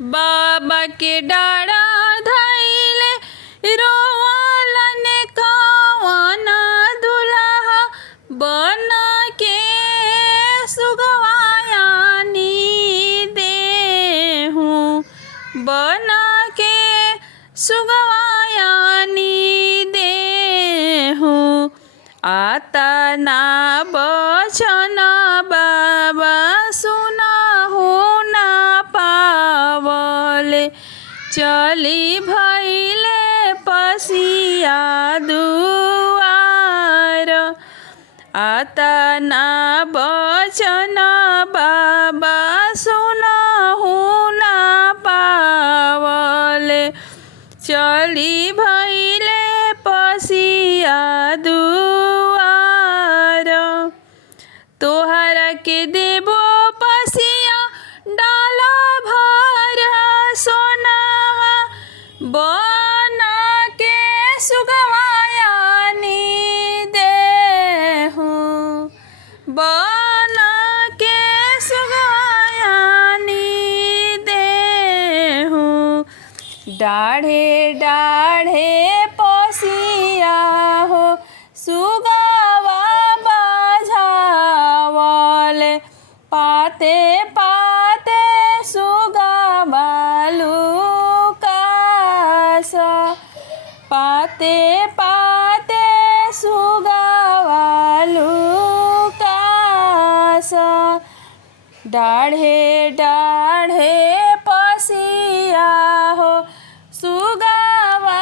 बाबा के डाड़ा धैले रोवलन कवन दुल्हा बन के सुगवायानी देहूँ बन के सुगवायानी देहूँ आता ना बचन बाबा सुनहु ना पावले चली भैले पसिया दुआर आता ना बचन बाबा सुनहु ना पावले चली भैले पसिया दुआर तोहरा के देबो पसिया डाला भर सोनावा बन के सुगवायानी देहूँ बन के सुगवायानी देहूँ डाढ़े डाढ़े पसिया हो सुगवा बाझावल पाते पाते सुगवा लुकास पाते पाते सुगवा लुकास डाढ़े डाढ़े पसिया हो सुगवा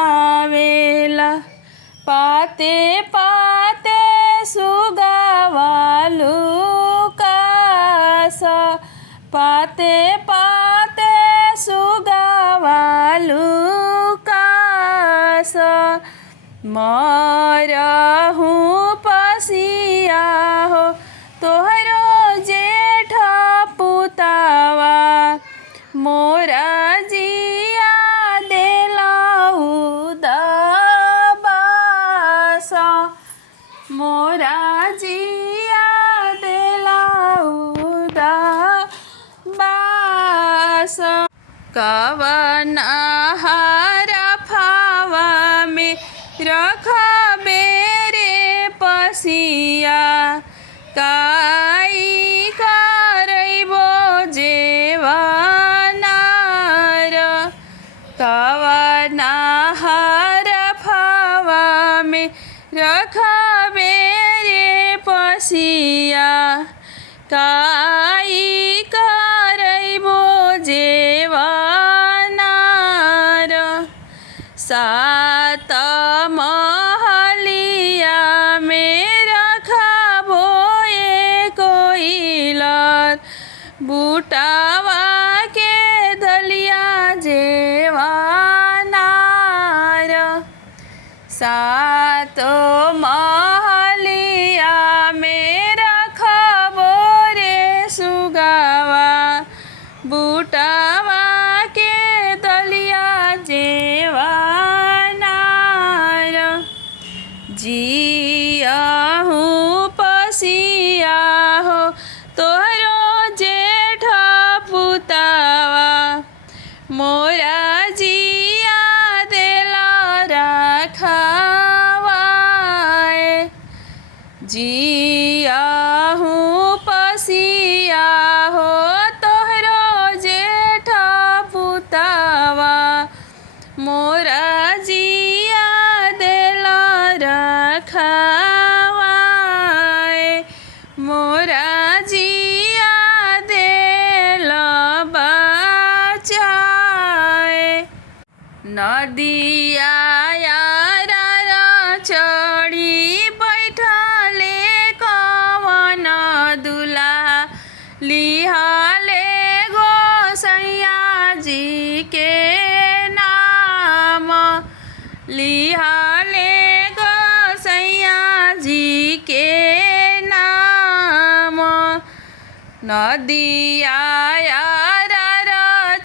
बाझावेला पाते पाते सुगवा लुकास पाते पाते सुगवा लुकास मरहूँ पसिया हो तोहरो जेठ पुतावा मोरा जिया देलाऊ दबास मोरा जिया देलाऊ दबास कवन हरफावा में रखबे रे पसिया काई करैबो जेवनार कवन हरफावा में रखबे रे पसिया काई करैबो जेवनार सात महलिया में रखबो कोइलर बूटावा के दलिया जेवनार सात महलिया में रखबो रे सुगवा बूटावा के दलिया जेवनार जियाहूँ पसिया हो तोहरो जेठ पुतावा मोरा जिया देला रखवाए जियाहूँ पसिया हो तोहरो जेठ पुतावा मोरा जिया देला रखवाए मोरा जिया देला बचाए नदिया यारा चढ़ी बैठले कवन दुल्हा लिहाले गोसैया जी के नाम लिहाले गोसैया जी के नाम नदिया यारा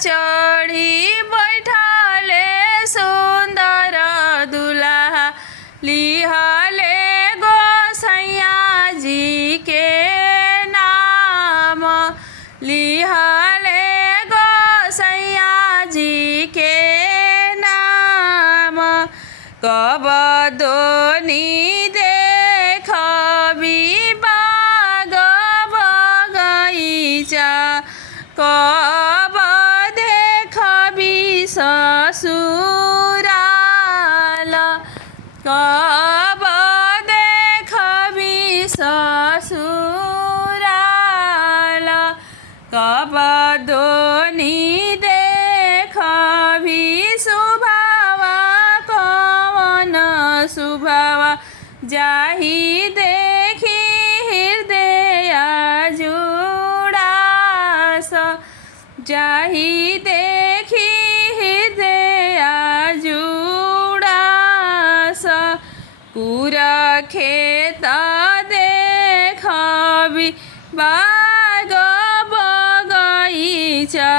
चढ़ी बैठले सुंदर दुल्हा लिहाले गोसैया जी के नाम लिहाले कब देखबी ससुराल कब देखबी ससुराल कब दोनी देखबी सुभावा कवन सुभावा जाहि देखी हृदय जुड़ास जाहि देखी हृदय जुड़ास पूरा खेत देखबी बाग बगैचा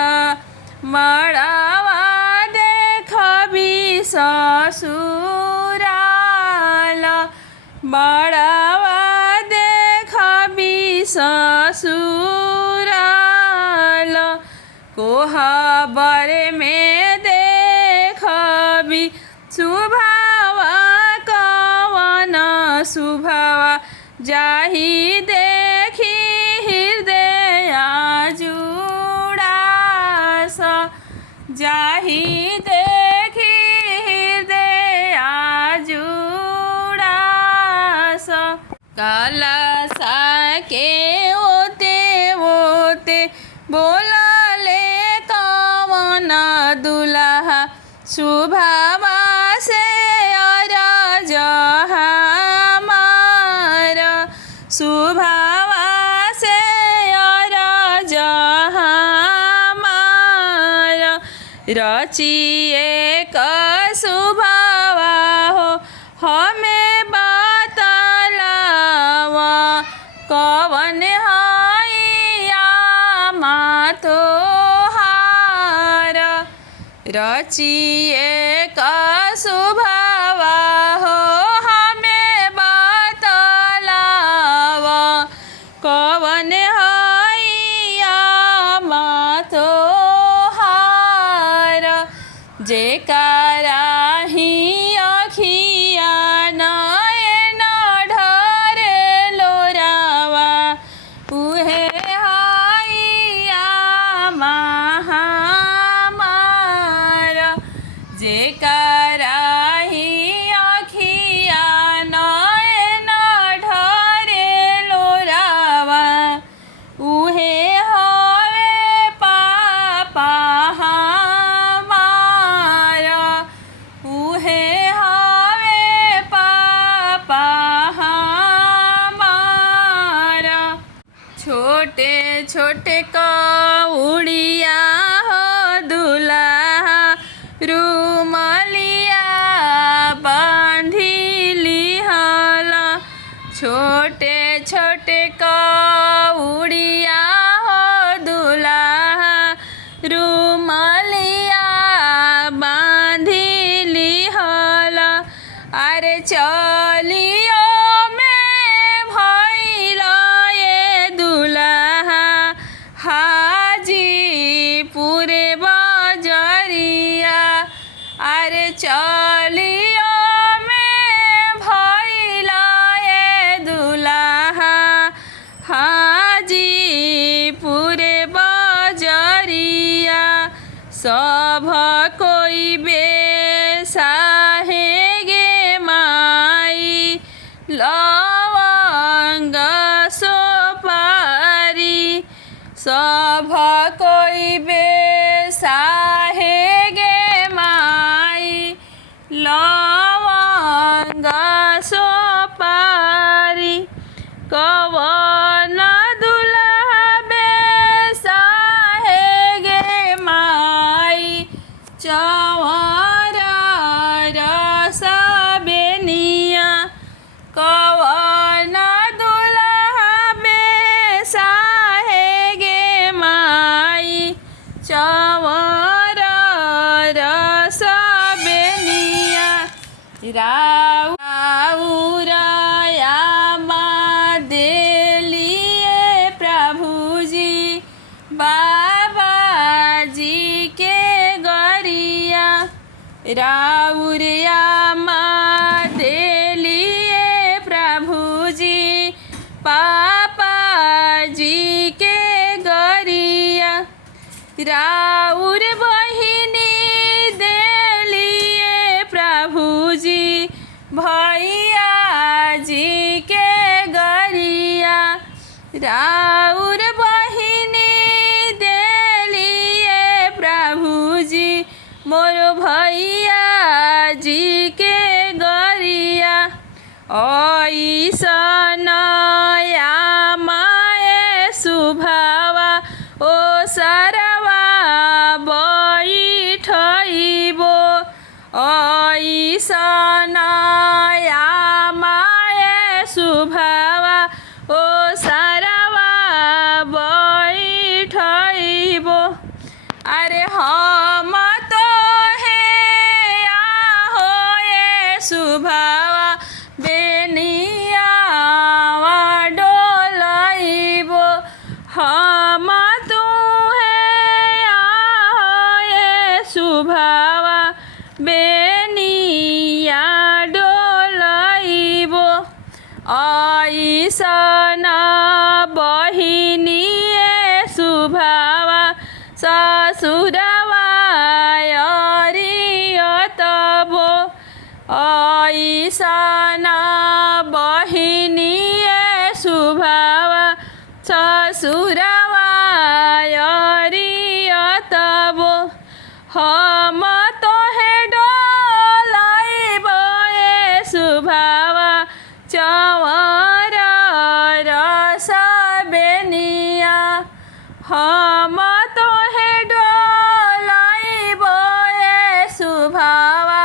मड़वा देखबी ससुराल मड़वा देखबी ससुराल कोहबर में देखबी सुभावा कवन सुभावा जाहि देखी हृदय जुड़ास जाहि देखी हृदय जुड़ास कलसा के ओते ओते बोलले कवन दुल्हा सुभावा से अरज हमार सुभावा से अरज हमार रचिए क सुभावा हो हमें बतलावा कवन हैया तोहार रचिए क सुभावा हो हमें बतलावा कवन हैया तोहार जेकरा ही अखिया नयन ढरे लोरावा उहे हैया हमार जेकरा ही अखिया नयन ढरे लोरावा उहे हवे पापा हमार उहे हवे पापा हमार छोटे छोटे कौड़िया हो दुल्हा रुमलिया बांधी लिहल छोटे छोटे कौड़िया हो दुल्हा रुमलिया बांधी लिहल अरे चलियो में भइल ये दुल्हा हाजीपुर बजरिया अरे चलियो में भइल ये दुल्हा हाजीपुर बजरिया सब कोई बेसाहे गे माई लवंग सोपारी सब कोई बेसाहे गे माई लवंग सोपारी कवन दुल्हा बेसाहे गे माई चवर रस बेनिया कवन दुल्हा बेसाहे गे माई चवर रस बेनिया राउरया माँ देलिए प्रभु जी बाबा जी के गरिया राउरया माँ देलिए प्रभु जी पापा जी के गरिया राउर बहिनी देलिए प्रभुजी भैया जी के गरिया। राउर बहिनी देलिए प्रभुजी मोर भैया जी के गरिया। ऐसन आमाए सुभावा ओ सरवा बैठइबो। ऐसन आमाए सुभावा ओ सरवा बैठइबो। अरे हम तो है आहो ये सुभावा बेनियावा डोलइबो। हम तू है आहो ये सुभावा बेनिया डोलइबो। ऐसन बहिनिए सुभावा ससुरवा अरियतबो। ऐसन बहिनिए सुभावा ससुरवा अरियतबो। हम तोहे डोलइबो ए सुभावा चंवर रस बेनिया। हम तोहे डोलइबो ए सुभावा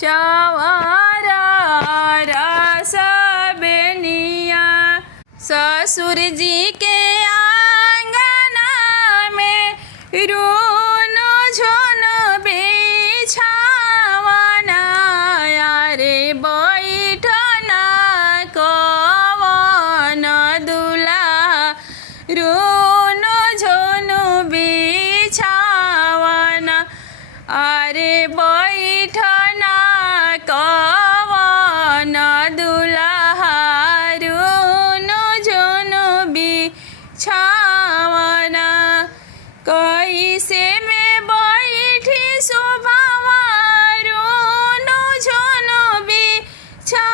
चंवर रस बेनिया। ससुर जी के आंगना में रूनु झुनु बिछावना। रे बैठना कवन दुल्हा रूनु झुनु बिछावना। अरे बैठना कवन दुल्हा रूनु झुनु बिछावना। कैसे में बैठी सुभावा रूनु झुनु बिछावना।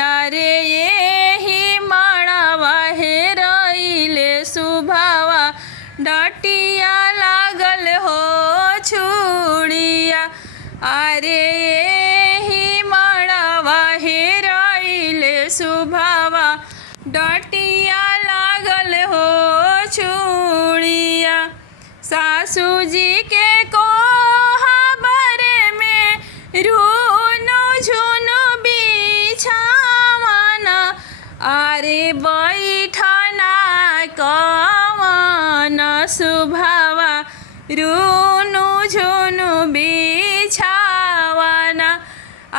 अरे यही मड़वा हेरइले सुभावा डटिया लागल हो छुड़िया। अरे यही मड़वा हेरइले सुभावा डटिया लागल हो छुड़िया। सासू जी के कोहबर में रूनु झुनु बिछावना। अरे बैठना कवन सुभावा रूनु झुनु बिछावना।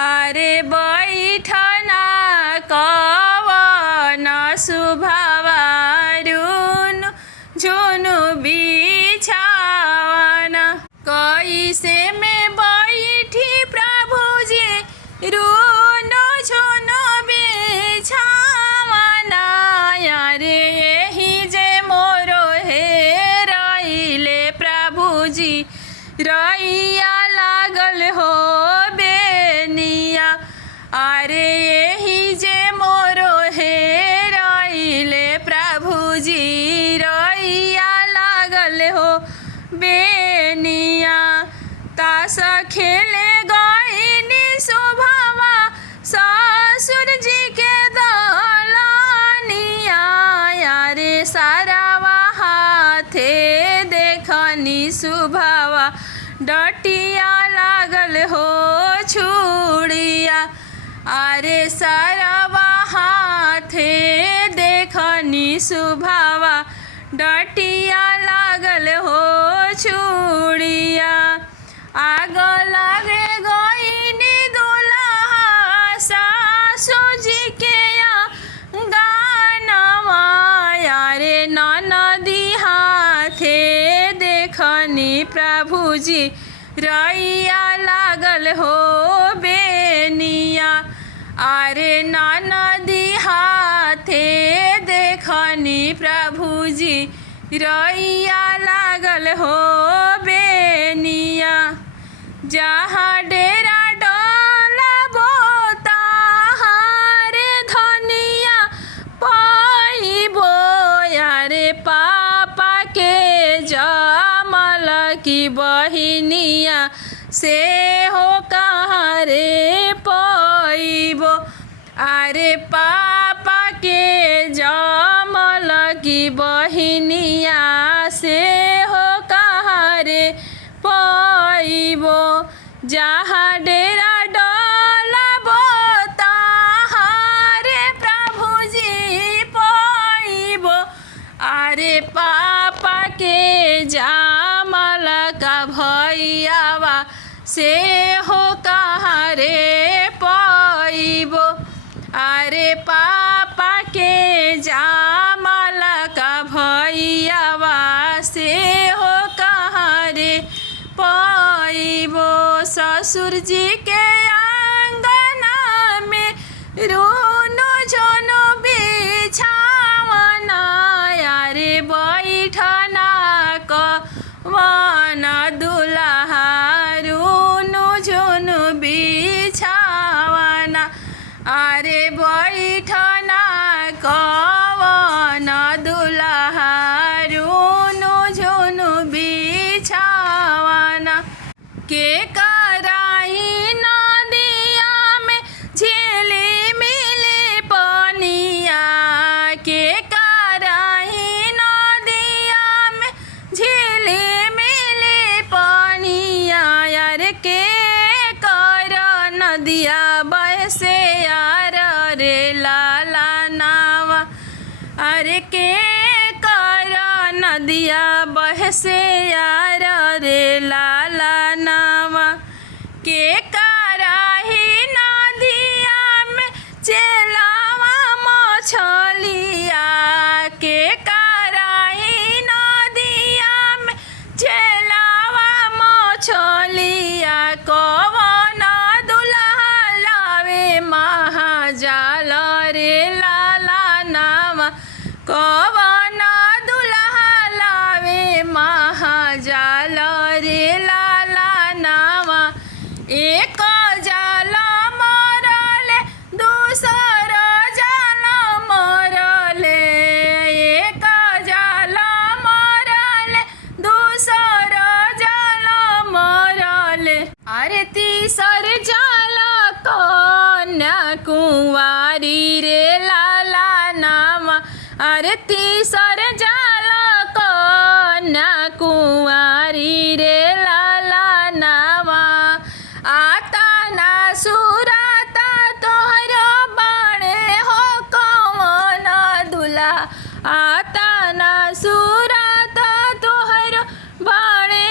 अरे बैठना कवन सुभावा रूनु झुनु बिछावना। कैसे में बैठी प्रभुजी रूनु झुनु बिछावना। अरे यही जे मोरो हेरइले प्रभुजी रइया लागल हो बेनिया। अरे यही जे मोरो हेरइले प्रभुजी रइया लागल हो बेनिया। ताश खेले गइनी सुभावा ससुर जी के दलानिया। अरे सारावा हाथे देखनी सुभावा डटिया लागल हो छुड़िया। अरे सारावा हाथे देखनी सुभावा डटिया लागल हो छुड़िया। आग लागे गइनी दुल्हा सासू जी के गानवा। अरे ननदी हाथे देखनी प्रभुजी रइया लागल हो बेनिया। अरे ननदी हाथे देखनी प्रभुजी रैया लागल हो बेनिया जहाँ डेरा डोलाबो तहाँ रे धनिया पाइबो यारे पापा के जमल की बहिनिया से हो कहाँ रे पाइबो अरे पापा के जमल की बहिनिया से हो कहाँ रे पाइबो जहाँ डेरा डोलाबो तहाँ रे प्रभुजी पाइबो अरे पापा के जामल का भैयावा से हो कहाँ रे पाइबो अरे पापा के जामल का भैयावा से हो कहाँ रे पाइबो ससुर जी के आंगना में रोनो झोनो बिछावना यारे बैठना कवन दुल्हा रोनो झोनो बिछावना अरे बैठना कवन दुल्हा रोनो झोनो बिछावना के कराई नदिया में झिली मिली पनिया के कराई नदिया में झिली मिली पनिया यार के कर नदिया बसे यार रे लाला नावा अरे के कर नदिया बहसे यार रे लाला नावा के कराही नदिया में चलावा मछलिया के कराही नदिया में चलावा मछलिया कवन दुल्हा लावे महाजाल रे लाला नावा कवन दुल्हा लावे महाजाल रे लाला नावा एक जाल मरले दूसर जाल मरले एक जाल मरले दूसर जाल मरले अरे तीसर जाल कन्या कुंवारी रे लाला नामा अरे तीसर जाल कन्या कुंवारी रे लाला नामा आता ना सुराता तोहरो बड़े हो कवन दुल्हा आता ना सुराता तोहरो बड़े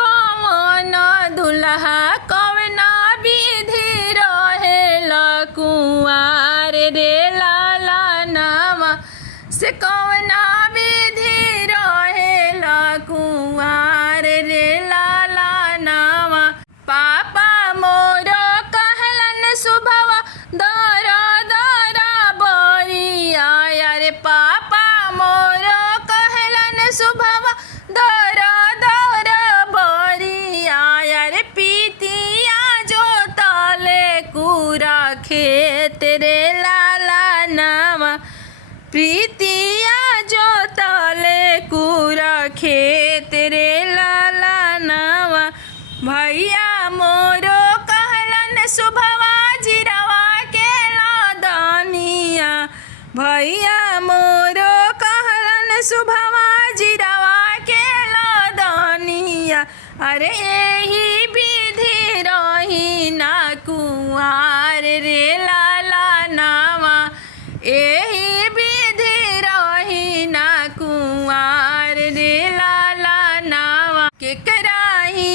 कवन दुल्हा कवन विधि रहेल कुंवार रे लाला नामा से कवन विधि रहेल कुंवार रे लाला नामा पापा मोर कहलन सुभवा दर दर बरिया यारे पापा मोर कहलन सुभवा दर दर बरिया यारे पीतिया जो तले कुरा खेत रे लाला नामा प्रीतिया जो तले कुरा खेत रे लाला नामा भैया मोरो कहलन सुभवा जिरवा के लादनिया भैया मोरो कहलन सुभवा जिरवा के लादनिया अरे यही विधि रही ना कुंवार रे लाला नामा यही विधि रही ना कुंवार रे लाला नामा केकराही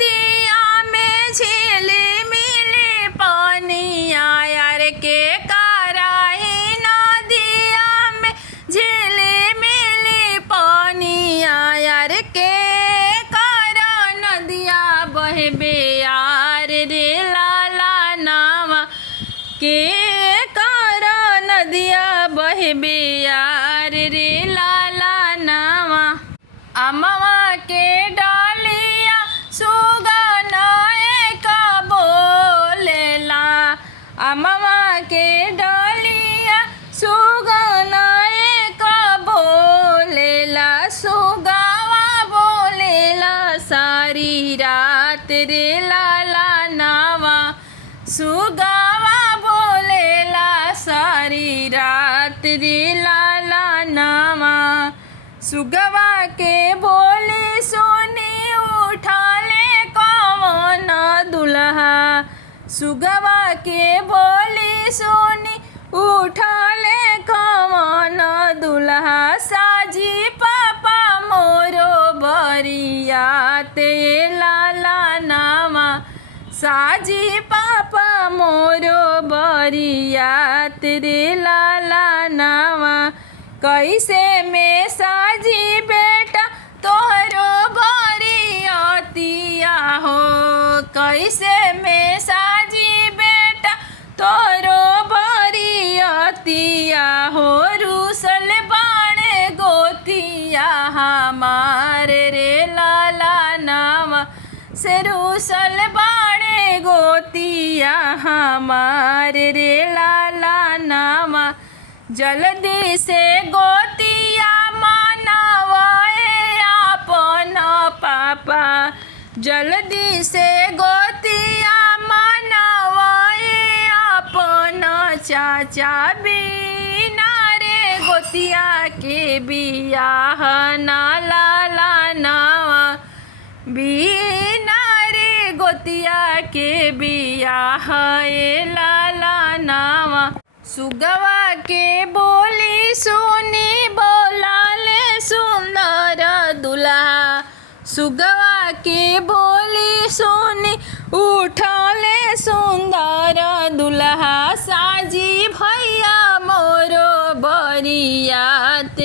दिया में झिली मिली पनिया यार के कराही नदिया में झिली मिली पनिया यार के कर नदिया बहबे यार रे लाला नामा के कर नदिया बहबे यार रे लाला नामा। अमवा के डालिया सुगन एक बोलेला। अमवा के डालिया सुगन एक बोलेला। सुगवा बोलेला सारी रात रे लाला नावा। सुगवा बोलेला सारी रात रे लाला नावा। सुगवा के बोले सोनी उठाले कौन दुल्हा। सुगवा के बोले सोनी उठाले कौन दुल्हा। साजी पापा मोरो बरियात लाला नावा। साजी पापा मोरो बरियात रे लाला नावा। कैसे में साजी बेटा तोरो बरियतिया हो। कैसे में साजी बेटा तोरो बरियतिया हो। रूसल बाणे गोतिया हमारे रे लाला नावा। से रूसल बाणे गोतिया हमारे रे लाला नावा। जल्दी से गोतिया मनावाए आपन पापा। जल्दी से गोतिया मनावाए आपन चाचा। बिना रे गोतिया के बियाह ना लाला नावा। बिना रे गोतिया के बियाह लाला नावा। सुगवा के बोली सुनी बोलाले सुंदर दुल्हा। सुगवा के बोली सुनी उठाले सुंदर दुल्हा। साजी भैया मोरो बरियात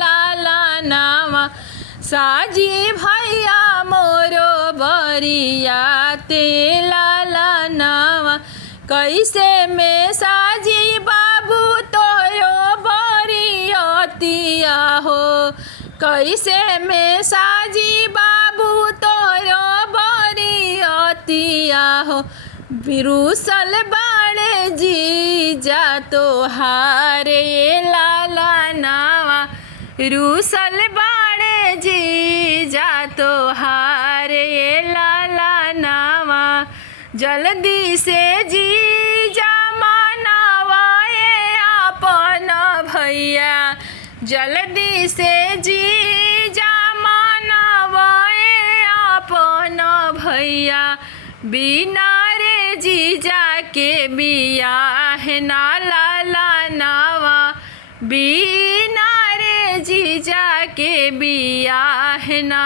लाला नावा। साजी भैया मोरो बरियात लाला नावा। कैसे में साजी बाबू तोरो बरियतिया हो। कैसे में साजी बाबू तोरो बरियतिया हो। बिरुसल बाणे जीजा तोहारे लाला नावा। रूसल बाणे जीजा तोहारे लाला नावा। जल्दी से जीजा मनावाए आपन भैया। जल्दी से जीजा मनावाए आपन भैया। बिना रे जीजा के बियाह ना लाला नावा। बिना रे जीजा के बियाह ना